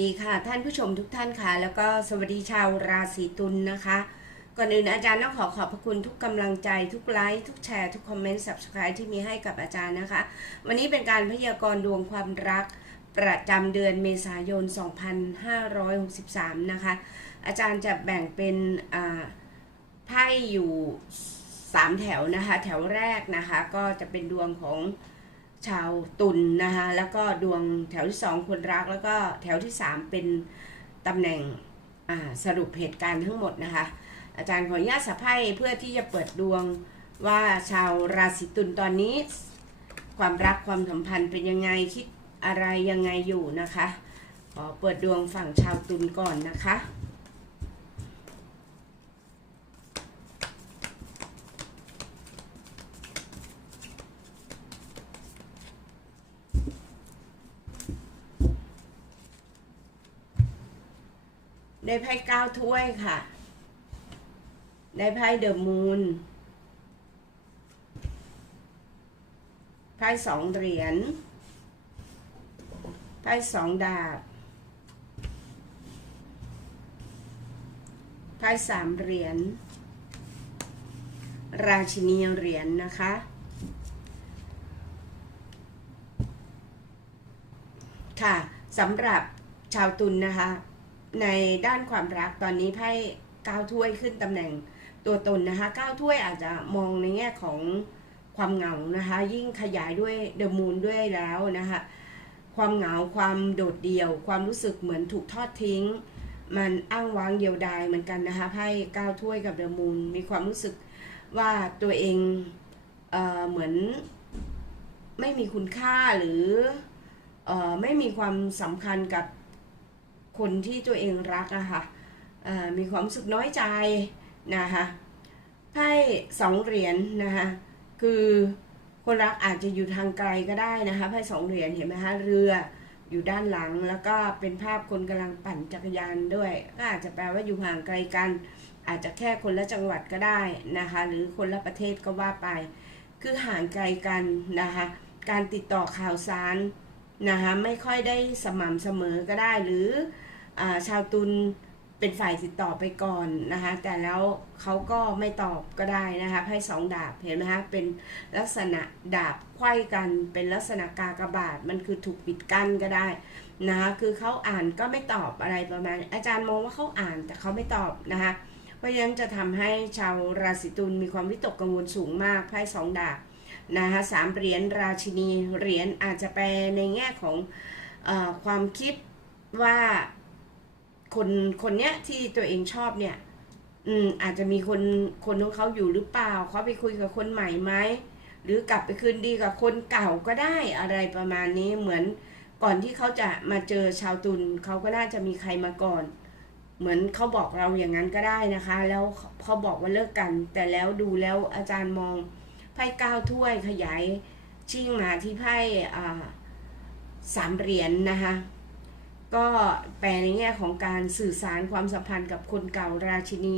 ดีค่ะ ท่านผู้ชมทุกท่านค่ะ แล้วก็สวัสดีชาวราศีตุลนะคะ ก่อนอื่นอาจารย์ต้องขอขอบพระคุณทุกกำลังใจทุกไลค์ทุกแชร์ทุกคอมเมนต์ subscribe ที่มีให้กับอาจารย์นะคะ วันนี้เป็นการพยากรณ์ดวงความรักประจำเดือนเมษายน 2563 นะคะ อาจารย์จะแบ่งเป็นไพ่อยู่ 3 แถวนะคะ แถวแรกนะคะ ก็จะเป็นดวงของ ชาวตุลนนะคะแล้วก็ดวงแถวที่สองคนรัก แล้วก็แถวที่สามเป็นตำแหน่งสรุปเหตุการณ์ทั้งหมดนะคะ อาจารย์ขออนุญาตสับไพ่เพื่อที่จะเปิดดวงว่าชาวราศีตุลตอนนี้ ความรักความสัมพันธ์เป็นยังไงคิดอะไรยังไงอยู่นะคะขอเปิดดวงฝั่งชาวตุลก่อนนะคะ ได้ไพ่เก้าถ้วยค่ะ ได้ไพ่เดอะมูนไพ่สองเหรียญไพ่สองดาบไพ่สามเหรียญราชินีเหรียญนะคะ ค่ะสำหรับชาวตุลนนะคะ ในด้านความรักตอนนี้ไพ่ก้าวถ้วยขึ้นตำแหน่งตัวตนนะคะก้าวถ้วยอาจจะมองในแง่ของความเหงานะคะ ยิ่งขยายด้วยเดอะมูนด้วยแล้วนะคะความเหงาความโดดเดี่ยว ความรู้สึกเหมือนถูกทอดทิ้ง มันอ้างว้างเดียวดายเหมือนกันนะคะไพ่ก้าวถ้วยกับเดอะมูนมีความรู้สึกว่าตัวเองเอ่อเหมือนไม่มีคุณค่าหรือเออไม่มีความสำคัญกับ คนที่ตัวเองรักอะค่ะเอ่อมีความสึกน้อยใจนะคะไพ่สองเหรียญนะคะคือคนรักอาจจะอยู่ทางไกลก็ได้นะคะไพ่สองเหรียญเห็นไหมคะเรืออยู่ด้านหลังแล้วก็เป็นภาพคนกำลังปั่นจักรยานด้วย ก็อาจจะแปลว่าอยู่ห่างไกลกัน อาจจะแค่คนละจังหวัดก็ได้นะคะหรือคนละประเทศก็ว่าไป คือห่างไกลกันนะคะการติดต่อข่าวสารนะคะไม่ค่อยได้สม่ำเสมอก็ได้หรือ ชาวตุลเป็นฝ่ายติดต่อไปก่อนนะคะ แต่แล้วเขาก็ไม่ตอบก็ได้นะคะไพ่สองดาบเห็นไหมคะเป็นลักษณะดาบไขว้กันเป็นลักษณะกากบาทมันคือถูกปิดกั้นก็ได้นะคะคือเขาอ่านก็ไม่ตอบอะไรประมาณ อาจารย์มองว่าเขาอ่านแต่เขาไม่ตอบนะคะเพราะฉะนั้นจะทำให้ชาวราศีตุลมีความวิตกกังวลสูงมากไพ่สองดาบนะคะสามเหรียญราชินีเหรียญอาจจะแปลในแง่ของอความคิดว่า คนคนเนี้ยที่ตัวเองชอบเนี่ย อืมอาจจะมีคนคนของเขาอยู่หรือเปล่าเขาไปคุยกับคนใหม่ไหมหรือกลับไปคืนดีกับคนเก่าก็ได้อะไรประมาณนี้เหมือนก่อนที่เขาจะมาเจอชาวตุลเขาก็น่าจะมีใครมาก่อน เหมือนเขาบอกเราอย่างนั้นก็ได้นะคะ แล้วเขาบอกว่าเลิกกัน แต่แล้วดูแล้วอาจารย์มองไพ่เก้าถ้วยขยายชิ่งมาที่ไพ่สามเหรียญนนะคะ ก็แปลในแง่ของการสื่อสารความสัมพันธ์กับคนเก่าราชินี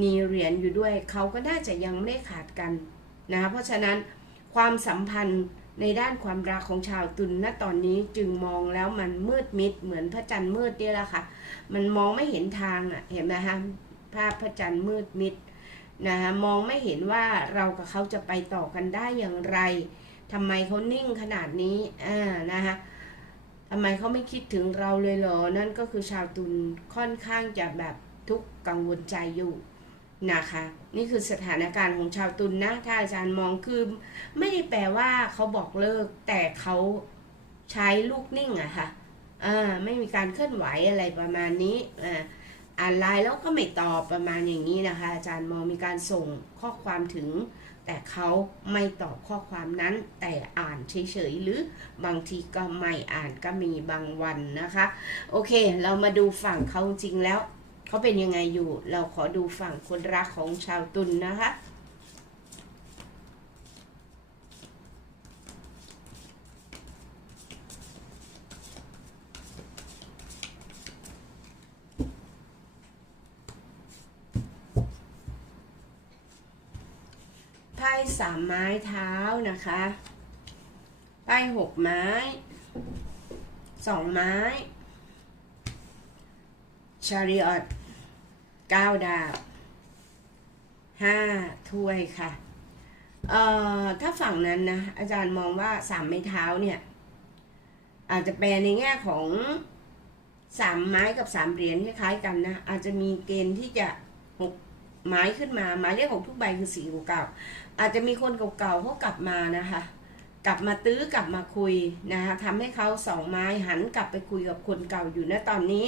นีเหรียญอยู่ด้วย เขาก็น่าจะยังไม่ได้ขาดกันนะคะเพราะฉะนั้นความสัมพันธ์ในด้านความรักของชาวตุลณตอนนี้จึงมองแล้วมันมืดมิดเหมือนพระจันทร์มืดนี่แหละค่ะ มันมองไม่เห็นทางอะเห็นไหมคะภาพพระจันทร์มืดมิดนะคะมองไม่เห็นว่าเรากับเขาจะไปต่อกันได้อย่างไรทำไมเขานิ่งขนาดนี้อ่านะคะ ทำไมเขาไม่คิดถึงเราเลยเหรอ นั่นก็คือชาวตุลค่อนข้างจะแบบทุกข์กังวลใจอยู่นะคะ นี่คือสถานการณ์ของชาวตุลนะถ้าอาจารย์มองคือ ไม่ได้แปลว่าเขาบอกเลิก แต่เขาใช้ลูกนิ่งอะค่ะอ่าไม่มีการเคลื่อนไหวอะไรประมาณนี้อ่า อ่านไลน์แล้วก็ไม่ตอบประมาณอย่างนี้นะคะ อาจารย์มองมีการส่งข้อความถึง แต่เขาไม่ตอบข้อความนั้น แต่อ่านเฉยๆหรือบางทีก็ไม่อ่านก็มีบางวันนะคะ โอเค เรามาดูฝั่งเขาจริงแล้ว เขาเป็นยังไงอยู่ เราขอดูฝั่งคนรักของชาวตุลนนะคะ ไพ่ สามไม้เท้านะคะไพ่หกไม้สองไม้ชาริออตเก้าดาบห้าถ้วยค่ะ เอ่อ ถ้าฝั่งนั้นนะ อาจารย์มองว่าสามไม้เท้าเนี่ย อาจจะแปลในแง่ของสามไม้กับสามเหรียญคล้ายๆกันนะ อาจจะมีเกณฑ์ที่จะ หกไม้ขึ้นมา หมายเลขของทุกใบคือสีเก่าๆอาจจะมีคนเก่าๆเขากลับมานะคะ กลับมาตื้อกลับมาคุยนะคะทำให้เขาสองไม้หันกลับไปคุยกับคนเก่าอยู่นะตอนนี้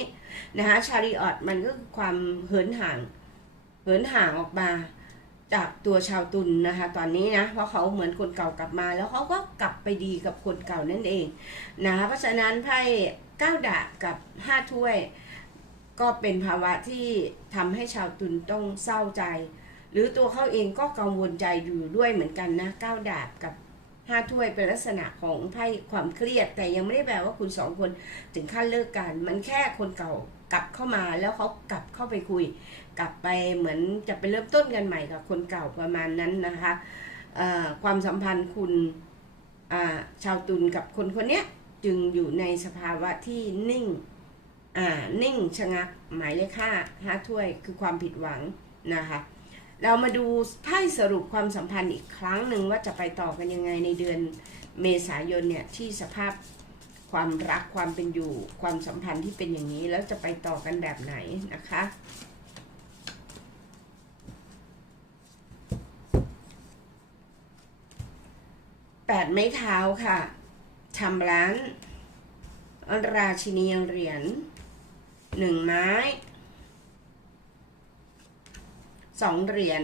นะคะชาริออตมันก็คือความเหินห่างเหินห่างออกมาจากตัวชาวตุลนนะคะตอนนี้นะเพราะเขาเหมือนคนเก่ากลับมา แล้วเขาก็กลับไปดีกับคนเก่านั่นเองนะคะเพราะฉะนั้นไพ่เก้าดาบกับห้าถ้วย ก็เป็นภาวะที่ทำให้ชาวตุลต้องเศร้าใจ หรือตัวเขาเองก็กังวลใจอยู่ด้วยเหมือนกันนะเก้าดาบกับห้าถ้วยเป็นลักษณะของไพ่ความเครียด แต่ยังไม่ได้แปลว่าคุณสองคนถึงขั้นเลิกกัน มันแค่คนเก่ากลับเข้ามาแล้วเขากลับเข้าไปคุย กลับไปเหมือนจะไปเริ่มต้นกันใหม่กับคนเก่าประมาณนั้นนะคะความสัมพันธ์คุณชาวตุลกับคนคนนี้จึงอยู่ในสภาวะที่นิ่ง นิ่งชะงัก หมายเลขห้าห้าถ้วยคือความผิดหวังนะคะเรามาดูไพ่สรุปความสัมพันธ์อีกครั้งหนึ่งว่าจะไปต่อกันยังไงในเดือนเมษายนเนี่ยที่สภาพความรักความเป็นอยู่ ความสัมพันธ์ที่เป็นอย่างนี้แล้วจะไปต่อกันแบบไหนนะคะแปดไม้เท้าค่ะทำร้าน ราชินีเหรียญ หนึ่งไม้สองเหรียญ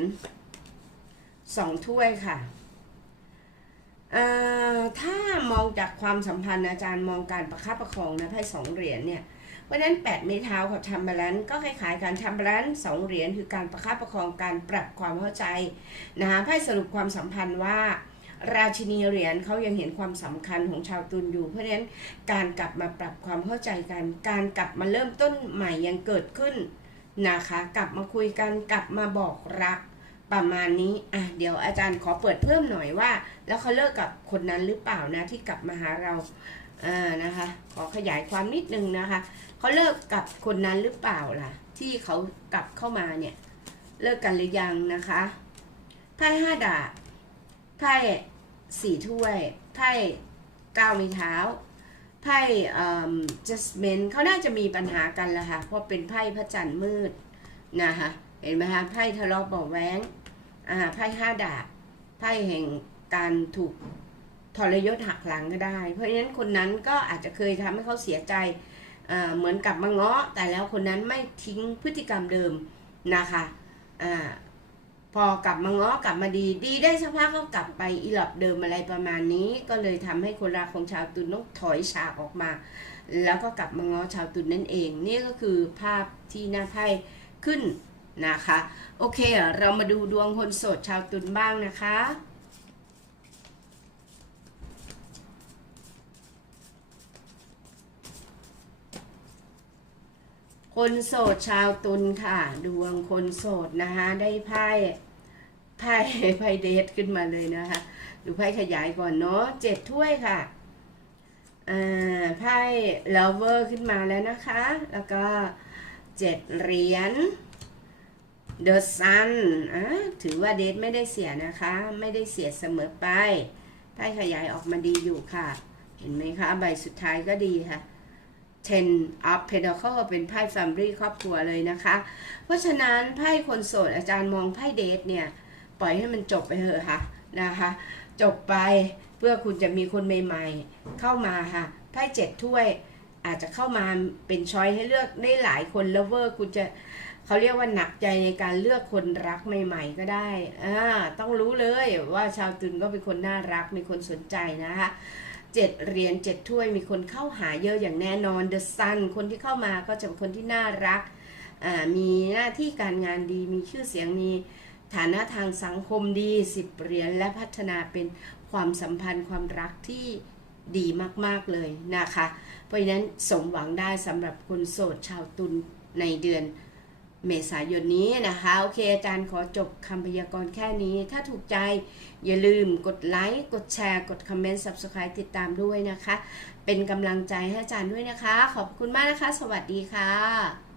สองถ้วยค่ะถ้ามองจากความสัมพันธ์อาจารย์มองการประคับประคองนะไพ่สองเหรียญเนี่ยเพราะฉะนั้นแปดไม้เท้ากับทำบาลานซ์ก็คล้ายๆกันทำบาลานซ์สองเหรียญคือการประคับประคองการปรับความเข้าใจนะคะไพ่สรุปความสัมพันธ์ว่า ราชินีเหรียญเขายังเห็นความสำคัญของชาวตุลอยู่ เพราะฉะนั้นการกลับมาปรับความเข้าใจกัน การกลับมาเริ่มต้นใหม่ยังเกิดขึ้นนะคะ กลับมาคุยกันกลับมาบอกรักประมาณนี้อะเดี๋ยวอาจารย์ขอเปิดเพิ่มหน่อยว่า แล้วเขาเลิกกับคนนั้นหรือเปล่านะที่กลับมาหาเราอ่านะคะ ขอขยายความนิดนึงนะคะเขาเลิกกับคนนั้นหรือเปล่าล่ะ ที่เขากลับเข้ามาเนี่ย เลิกกันหรือยังนะคะไพ่ห้าดาบ ไพ่สี่ถ้วยไพ่เก้ามีเท้าไพ่จัสเมนเขาน่าจะมีปัญหากันละค่ะเพราะเป็นไพ่พระจันทร์มืดนะคะเห็นไหมคะไพ่ทะเลาะเบาะแวงอ่าไพ่ห้าดาบไพ่แห่งการถูกทรยศหักหลังก็ได้ เพราะฉะนั้นคนนั้นก็อาจจะเคยทำให้เขาเสียใจเหมือนกับมาเงาะแต่แล้วคนนั้นไม่ทิ้งพฤติกรรมเดิมนะคะอ่า พอกลับมาง้อกลับมาดี ดีได้สักพักก็กลับไปอีหลอบเดิมอะไรประมาณนี้ ก็เลยทำให้คนรักของชาวตุนต้องถอยฉากออกมา แล้วก็กลับมาง้อชาวตุนนั่นเอง นี่ก็คือภาพที่น่าไพ่ขึ้นนะคะ โอเค เรามาดูดวงคนโสดชาวตุนบ้างนะคะ คนโสดชาวตุลค่ะ ดวงคนโสดนะคะได้ไพ่ไพ่ไพ่เดทขึ้นมาเลยนะคะดูไพ่ขยายก่อนเนาะเจ็ดถ้วยค่ะอ่าไพ่ลเวอร์ขึ้นมาแล้วนะคะ แล้วก็เจ็ดเหรียญ The Sun อะถือว่าเดทไม่ได้เสียนะคะ ไม่ได้เสียเสมอไปไพ่ขยายออกมาดีอยู่ค่ะ เห็นไหมคะ ใบสุดท้ายก็ดีค่ะ Ten of Pentacle เป็นไพ่ Family ครอบครัวเลยนะคะ เพราะฉะนั้นไพ่คนโสดอาจารย์มองไพ่เดทเนี่ย ปล่อยให้มันจบไปเถอะค่ะนะคะ จบไปเพื่อคุณจะมีคนใหม่ๆ เข้ามาค่ะไพ่เจ็ดถ้วยอาจจะเข้ามาเป็นช้อยให้เลือกได้หลายคนแล้วเวอร์คุณจะเขาเรียกว่าหนักใจในการเลือกคนรักใหม่ ๆ ก็ได้อ่าต้องรู้เลยว่าชาวตุลก็เป็นคนน่ารักมีคนสนใจนะคะ เจ็ดเหรียญเจ็ดถ้วยมีคนเข้าหาเยอะอย่างแน่นอน The Sun คนที่เข้ามาก็จะเป็นคนที่น่ารักอ่ามีหน้าที่การงานดีมีชื่อเสียงมีฐานะทางสังคมดีสิบเหรียญและพัฒนาเป็นความสัมพันธ์ความรักที่ดีมากๆเลยนะคะ เพราะฉะนั้นสมหวังได้สำหรับคนโสดชาวตุลในเดือน เมษายนนี้นะคะ โอเค อาจารย์ขอจบคำพยากรณ์แค่นี้ ถ้าถูกใจอย่าลืมกดไลค์กดแชร์ กดคอมเมนต์ subscribe ติดตามด้วยนะคะ เป็นกำลังใจให้อาจารย์ด้วยนะคะ ขอบคุณมากนะคะ สวัสดีค่ะ